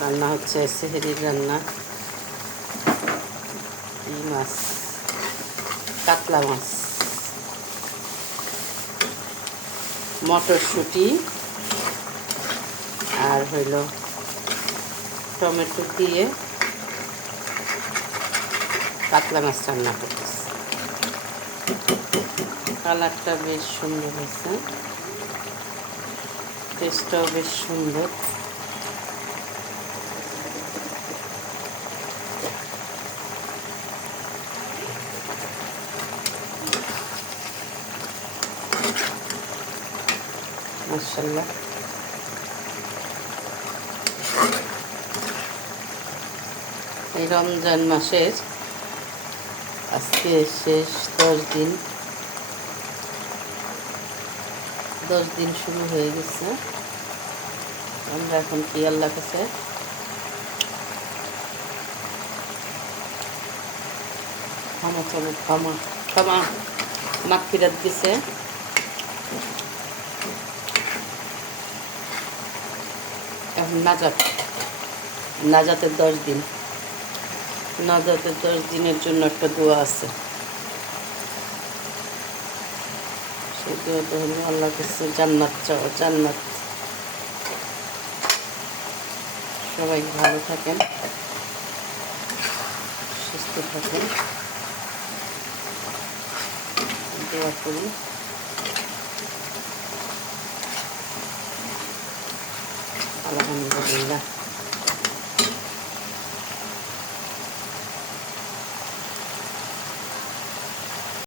রান্না হচ্ছে সেহরির রান্না। এই মাছ, কাতলা মাছ, মটরশুঁটি আর হইল টমেটো দিয়ে কাতলা মাছ রান্না করতেছি। কালারটা বেশ সুন্দর হয়েছে, টেস্টটাও বেশ সুন্দর। মাশাআল্লাহ। এই রমজান মাসের আজকে শেষ 10 দিন শুরু হয়ে গেছে। আমরা এখন কি আল্লাহ কাছে ক্ষমা চলো, ক্ষমা ক্ষমা মাগফিরাত দিছে। এখন নাজাতের 10 দিন, নাজাতের 10 দিনের জন্য একটা দোয়া আছে। সেই দোয়াটা হলো আল্লাহর কাছে জান্নাত চাওয়া, জান্নাত। সবাই ভালো থাকেন, সুস্থ থাকেন, দোয়া করি। আলহামদুলিল্লাহ।